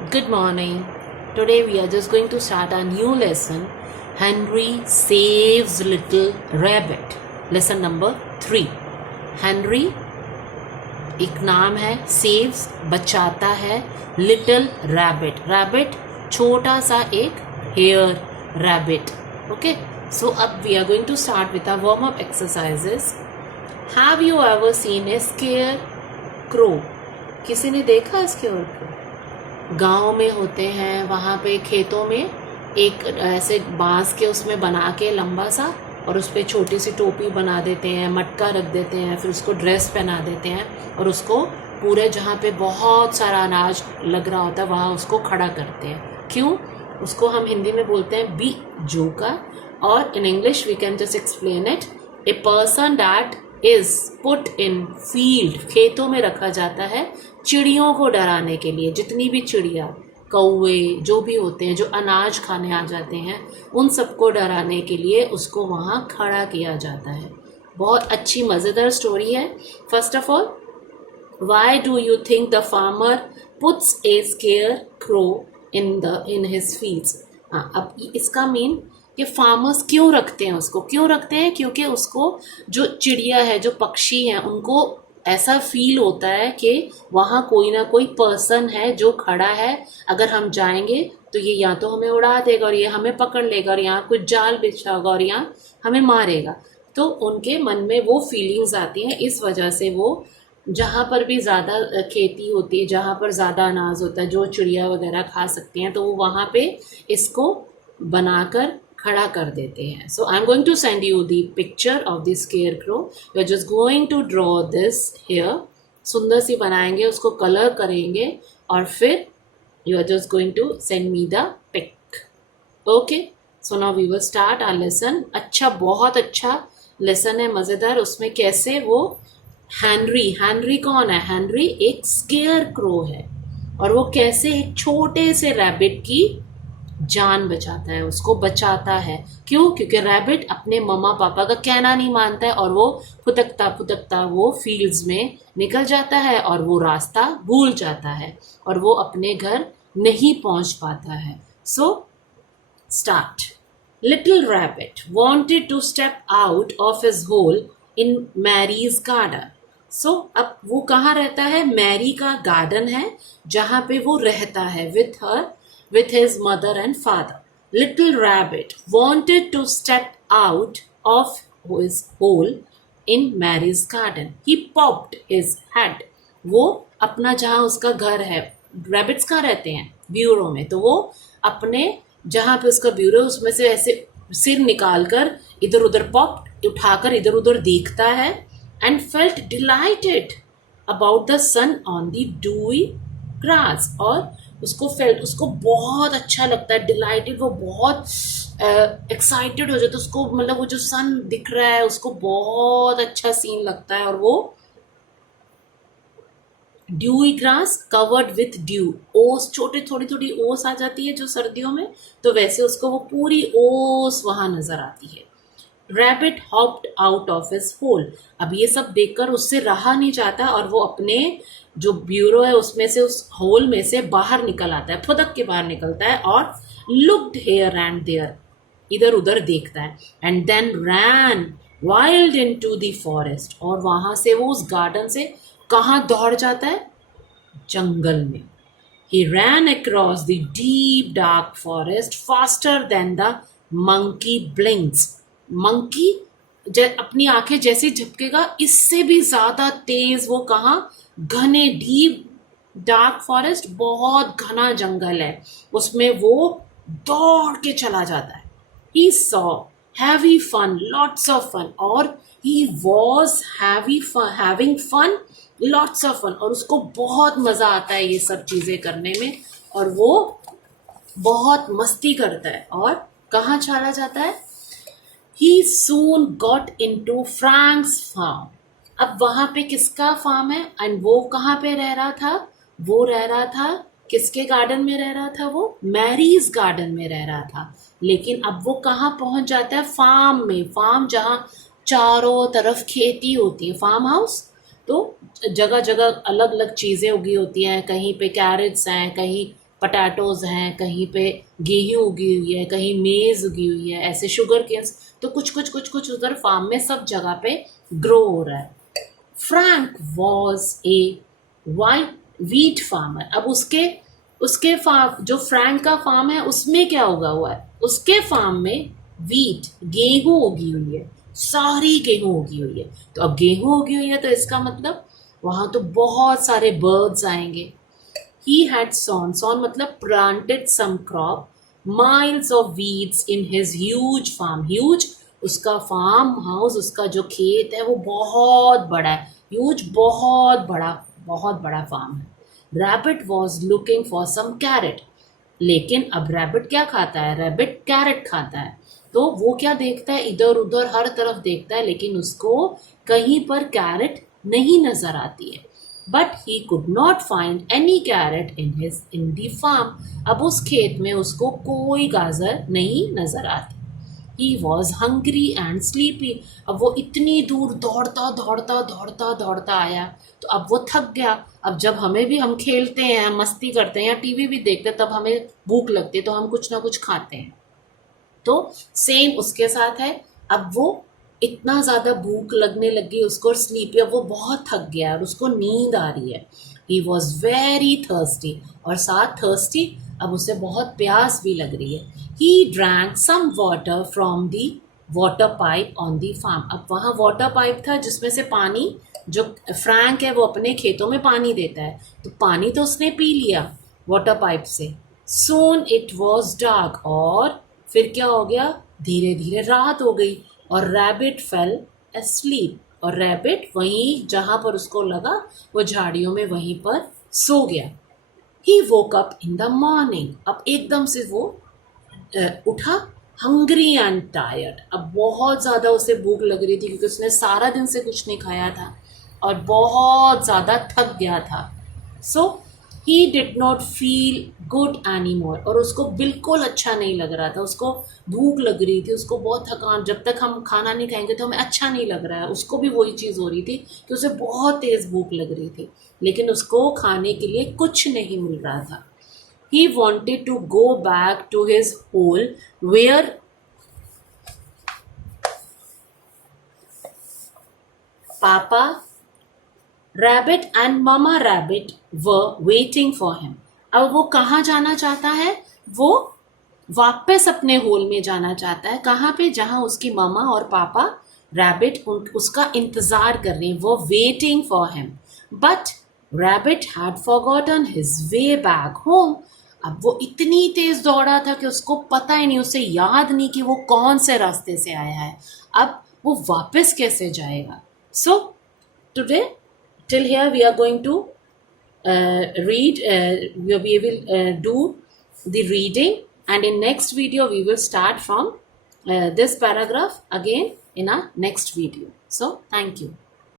Good morning. Today we are just going to start a new lesson. Henry saves little rabbit. Lesson number 3. Henry एक नाम है, saves बचाता है, little rabbit. Rabbit छोटा सा एक hare rabbit. Okay. So अब we are going to start with our warm up exercises. Have you ever seen a scarecrow? किसी ने देखा scarecrow? गांव में होते हैं, वहाँ पे खेतों में एक ऐसे बांस के उसमें बना के लंबा सा, और उस पर छोटी सी टोपी बना देते हैं, मटका रख देते हैं, फिर उसको ड्रेस पहना देते हैं और उसको पूरे जहाँ पे बहुत सारा अनाज लग रहा होता है वहाँ उसको खड़ा करते हैं. क्यों? उसको हम हिंदी में बोलते हैं बी जोका, और in English we can just explain it, a person that is put in field, खेतों में रखा जाता है चिड़ियों को डराने के लिए. जितनी भी चिड़िया, कौवे जो भी होते हैं जो अनाज खाने आ जाते हैं, उन सबको डराने के लिए उसको वहाँ खड़ा किया जाता है. बहुत अच्छी मज़ेदार स्टोरी है. First of all, why do you think the farmer puts A square crow in his fields? हाँ, अब इसका मीन कि फार्मर्स क्यों रखते हैं, उसको क्यों रखते हैं? क्योंकि उसको जो चिड़िया है, जो पक्षी हैं, उनको ऐसा फील होता है कि वहाँ कोई ना कोई पर्सन है जो खड़ा है. अगर हम जाएंगे तो ये या तो हमें उड़ा देगा और ये हमें पकड़ लेगा और यहाँ कुछ जाल बिछा होगा और यहाँ हमें मारेगा. तो उनके मन में वो फीलिंग्स आती हैं. इस वजह से वो जहाँ पर भी ज़्यादा खेती होती है, जहाँ पर ज़्यादा अनाज होता है जो चिड़िया वगैरह खा सकती हैं, तो वो वहाँ पे इसको बनाकर खड़ा कर देते हैं. So I am going to send you the picture of the scarecrow. You are just going to draw this here. सुंदर सी बनाएंगे, उसको कलर करेंगे और फिर you are just going to send me the pic. Okay, so now we will start our lesson. अच्छा, बहुत अच्छा लेसन है, मज़ेदार. उसमें कैसे वो हैनरी कौन है? हैनरी एक स्केयरक्रो है और वो कैसे एक छोटे से रैबिट की जान बचाता है, उसको बचाता है. क्यों? क्योंकि रैबिट अपने मम्मा पापा का कहना नहीं मानता है और वो फुदकता फुदकता वो फील्ड्स में निकल जाता है और वो रास्ता भूल जाता है और वो अपने घर नहीं पहुंच पाता है. So start. Little rabbit wanted to step out of his hole in Mary's garden. So अब वो कहाँ रहता है? मैरी का गार्डन है जहाँ पे वो रहता है with his mother and father. Little rabbit wanted to step out of his hole in Mary's garden. He popped his head. वो अपना जहाँ उसका घर है, रैबिट्स कहाँ रहते हैं? ब्यूरो में. तो वो अपने जहाँ पे उसका ब्यूरो, उसमें से ऐसे सिर निकाल कर इधर उधर पॉप उठाकर इधर उधर देखता है. and felt delighted about the sun on the dewy grass. और उसको बहुत अच्छा लगता है. डिलाइटेड, वो बहुत एक्साइटेड हो जाता है. उसको मतलब वो जो सन दिख रहा है उसको बहुत अच्छा सीन लगता है. और वो dewy grass covered with dew, ओस, छोटे थोड़ी थोड़ी ओस आ जाती है जो सर्दियों में, तो वैसे उसको वो पूरी ओस वहां नजर आती है. Rabbit hopped out of his hole. अब ये सब देखकर उससे रहा नहीं जाता और वो अपने जो ब्यूरो है उसमें से, उस होल में से बाहर निकल आता है, फुदक के बाहर निकलता है और लुक्ड हेयर एंड देयर, इधर उधर देखता है. And then ran wild into the forest. और वहां से वो उस गार्डन से कहाँ दौड़ जाता है? जंगल में. He ran across the deep dark forest faster than the monkey blinks. Monkey अपनी आंखें जैसे झपकेगा इससे भी ज्यादा तेज वो कहाँ? घने डीप डार्क फॉरेस्ट, बहुत घना जंगल है, उसमें वो दौड़ के चला जाता है. He saw heavy fun, lots of fun. और he was having fun, lots of fun. और उसको बहुत मजा आता है ये सब चीजें करने में और वो बहुत मस्ती करता है. और कहाँ चला जाता है? He soon got into Frank's farm. अब वहां पे किसका फार्म है? एंड वो कहाँ पे रह रहा था? वो रह रहा था किसके गार्डन में रह रहा था? वो मैरीज गार्डन में रह रहा था. लेकिन अब वो कहाँ पहुंच जाता है? फार्म में. फार्म जहाँ चारों तरफ खेती होती है, फार्म हाउस. तो जगह जगह अलग अलग चीजें उगी होती हैं. कहीं पे कैरेट्स हैं, कहीं पटाटोज हैं, कहीं पे गेहूँ उगी हुई है, कहीं मेज़ उगी हुई है, ऐसे शुगर केन्स, तो कुछ उधर फार्म में सब जगह पे ग्रो हो रहा है। Frank was a white wheat farmer. अब उसके फार्म, जो फ्रैंक का फार्म है उसमें क्या उगा हुआ है, उसके फार्म में वीट, गेहूं उगी हुई है, सारी गेहूं उगी हुई है। तो अब गेहूं उगी हुई है तो इसका मतलब वहां तो बहुत सारे बर्ड्स आएंगे। He had sown मतलब planted some crop, miles of weeds in his huge farm. Huge, उसका फार्म हाउस, उसका जो खेत है वो बहुत बड़ा है। ह्यूज, बहुत बड़ा फार्म है। Rabbit was looking for some carrot. लेकिन अब रैबिट क्या खाता है, रैबिट कैरेट खाता है। तो वो क्या देखता है, इधर उधर हर तरफ देखता है, लेकिन उसको कहीं पर कैरेट नहीं नजर आती है। But he could not find any carrot in the farm. अब उस खेत में उसको कोई गाजर नहीं नजर आती। He was hungry and sleepy. अब वो इतनी दूर दौड़ता आया, तो अब वो थक गया। अब जब हमें भी, हम खेलते हैं, हम मस्ती करते हैं या टीवी भी देखते हैं, तब हमें भूख लगती है तो हम कुछ ना कुछ खाते हैं। तो सेम उसके साथ है। अब वो इतना ज़्यादा भूख लगने लगी उसको, और स्लीपी, अब वो बहुत थक गया और उसको नींद आ रही है। ही वॉज वेरी थर्स्टी, और साथ थर्स्टी, अब उसे बहुत प्यास भी लग रही है। He drank some water from the water pipe on the farm. अब वहाँ वाटर पाइप था जिसमें से पानी, जो फ्रैंक है वो अपने खेतों में पानी देता है, तो पानी तो उसने पी लिया वाटर पाइप से। सून इट वॉज डार्क, और फिर क्या हो गया, धीरे धीरे रात हो गई, और रैबिट फेल asleep, और रैबिट वहीं जहाँ पर उसको लगा, वो झाड़ियों में वहीं पर सो गया। ही woke up in the morning, अब एकदम से वो उठा, हंग्री एंड टायर्ड, अब बहुत ज़्यादा उसे भूख लग रही थी क्योंकि उसने सारा दिन से कुछ नहीं खाया था और बहुत ज़्यादा थक गया था। So he did not feel good any more, और उसको बिल्कुल अच्छा नहीं लग रहा था। उसको भूख लग रही थी, उसको बहुत थकान, जब तक हम खाना नहीं खाएंगे तो हमें अच्छा नहीं लग रहा है। उसको भी वही चीज़ हो रही थी कि उसे बहुत तेज़ भूख लग रही थी, लेकिन उसको खाने के लिए कुछ नहीं मिल रहा था। He wanted to go back to his hole where Papa Rabbit and Mama Rabbit were waiting for him. अब वो कहाँ जाना चाहता है, वो वापस अपने होल में जाना चाहता है। कहाँ पे, जहाँ उसकी मामा और पापा रैबिट उसका इंतज़ार कर रहे हैं, वो waiting for him. But rabbit had forgotten his way back home. अब वो इतनी तेज दौड़ा था कि उसको पता ही नहीं, उसे याद नहीं कि वो कौन से रास्ते से आया है, अब वो वापस कैसे जाएगा। So today till here we are going to read, we will do the reading, and in next video we will start from this paragraph again in our next video. So thank you.